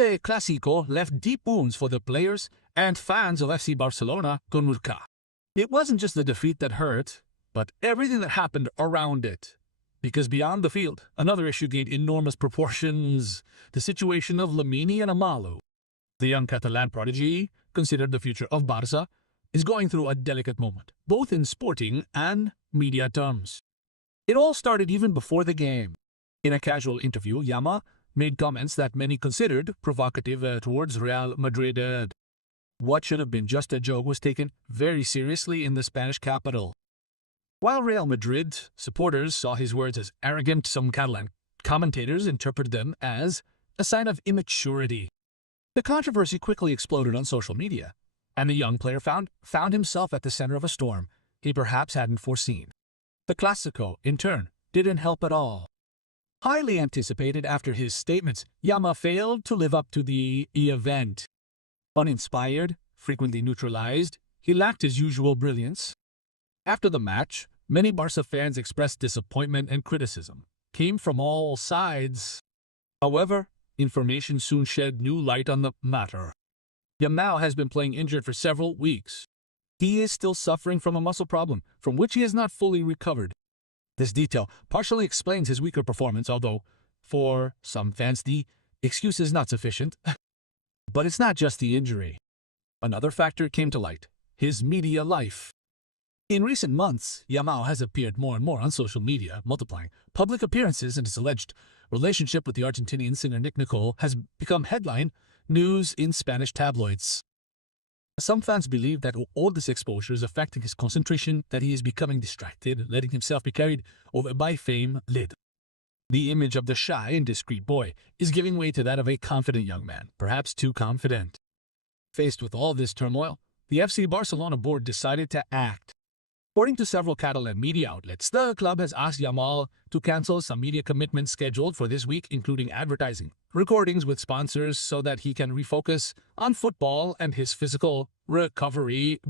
The Clásico left deep wounds for the players and fans of FC Barcelona con Murcia. It wasn't just the defeat that hurt, but everything that happened around it. Because beyond the field, another issue gained enormous proportions: the situation of Lamine Yamal. The young Catalan prodigy, considered the future of Barca, is going through a delicate moment, both in sporting and media terms. It all started even before the game. In a casual interview, Yamal made comments that many considered provocative towards Real Madrid. What should have been just a joke was taken very seriously in the Spanish capital. While Real Madrid supporters saw his words as arrogant, some Catalan commentators interpreted them as a sign of immaturity. The controversy quickly exploded on social media, and the young player found himself at the center of a storm he perhaps hadn't foreseen. The Clásico, in turn, didn't help at all. Highly anticipated after his statements, Yamal failed to live up to the event. Uninspired, frequently neutralized, he lacked his usual brilliance. After the match, many Barca fans expressed disappointment and criticism came from all sides. However, information soon shed new light on the matter. Yamal has been playing injured for several weeks. He is still suffering from a muscle problem, from which he has not fully recovered. This detail partially explains his weaker performance, although, for some fans, the excuse is not sufficient. But it's not just the injury. Another factor came to light: his media life. In recent months, Yamal has appeared more and more on social media, multiplying public appearances, and his alleged relationship with the Argentinian singer Nick Nicole has become headline news in Spanish tabloids. Some fans believe that all this exposure is affecting his concentration, that he is becoming distracted, letting himself be carried over by fame. The image of the shy and discreet boy is giving way to that of a confident young man, perhaps too confident. Faced with all this turmoil, the FC Barcelona board decided to act. According to several Catalan media outlets, the club has asked Yamal to cancel some media commitments scheduled for this week, including advertising, recordings with sponsors, so that he can refocus on football and his physical recovery.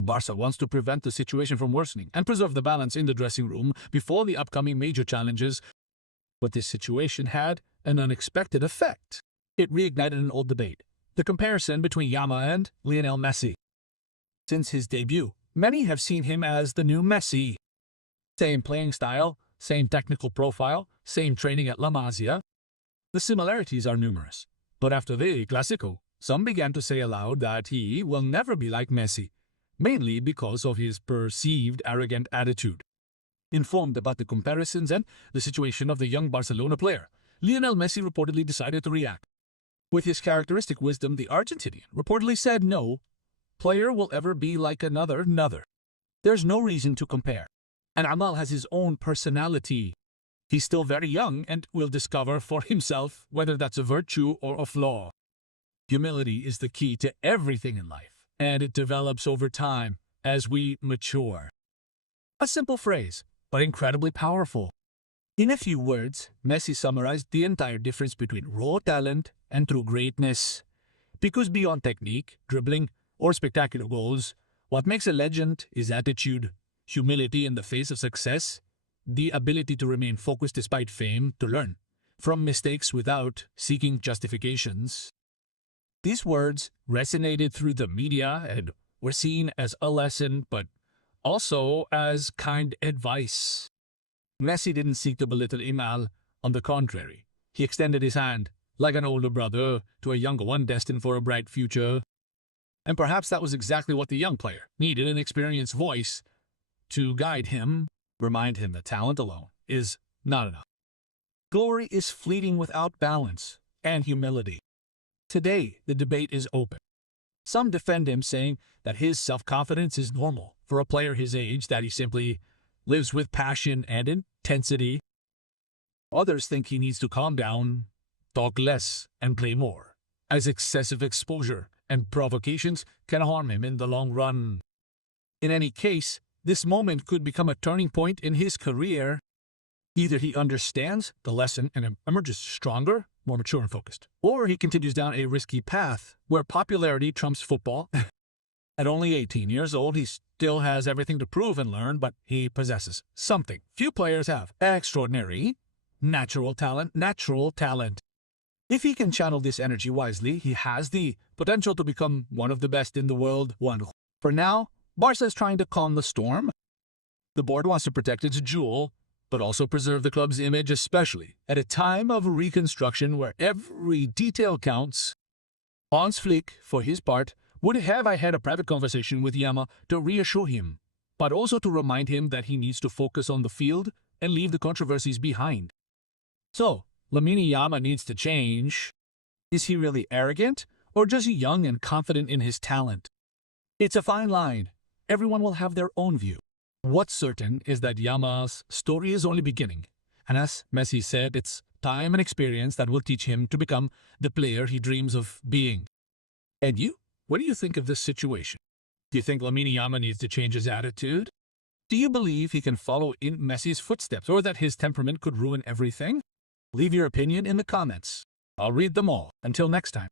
Barca wants to prevent the situation from worsening and preserve the balance in the dressing room before the upcoming major challenges. But this situation had an unexpected effect. It reignited an old debate: the comparison between Yamal and Lionel Messi. Since his debut, many have seen him as the new Messi. Same playing style, same technical profile, same training at La Masia. The similarities are numerous. But after the Clásico, some began to say aloud that he will never be like Messi, mainly because of his perceived arrogant attitude. Informed about the comparisons and the situation of the young Barcelona player, Lionel Messi reportedly decided to react. With his characteristic wisdom, the Argentinian reportedly said no player will ever be like another. There's no reason to compare. And Yamal has his own personality. He's still very young and will discover for himself whether that's a virtue or a flaw. Humility is the key to everything in life, and it develops over time as we mature. A simple phrase, but incredibly powerful. In a few words, Messi summarized the entire difference between raw talent and true greatness. Because beyond technique, dribbling, or spectacular goals, what makes a legend is attitude, humility in the face of success, the ability to remain focused despite fame, to learn from mistakes without seeking justifications. These words resonated through the media and were seen as a lesson, but also as kind advice. Messi didn't seek to belittle Yamal. On the contrary, he extended his hand, like an older brother, to a younger one destined for a bright future. And perhaps that was exactly what the young player needed: an experienced voice to guide him, remind him that talent alone is not enough. Glory is fleeting without balance and humility. Today, the debate is open. Some defend him, saying that his self-confidence is normal for a player his age, that he simply lives with passion and intensity. Others think he needs to calm down, talk less, and play more, as excessive exposure and provocations can harm him in the long run. In any case, this moment could become a turning point in his career. Either he understands the lesson and emerges stronger, more mature and focused, or he continues down a risky path where popularity trumps football. At only 18 years old, he still has everything to prove and learn, but he possesses something few players have: extraordinary natural talent. If he can channel this energy wisely, he has the potential to become one of the best in the world. For now, Barca is trying to calm the storm. The board wants to protect its jewel, but also preserve the club's image, especially at a time of reconstruction where every detail counts. Hans Flick, for his part, would have had a private conversation with Yama to reassure him, but also to remind him that he needs to focus on the field and leave the controversies behind. So, Lamine Yama needs to change. Is he really arrogant, or just young and confident in his talent? It's a fine line. Everyone will have their own view. What's certain is that Yama's story is only beginning, and as Messi said, it's time and experience that will teach him to become the player he dreams of being. And you? What do you think of this situation? Do you think Lamine Yamal needs to change his attitude? Do you believe he can follow in Messi's footsteps, or that his temperament could ruin everything? Leave your opinion in the comments. I'll read them all. Until next time.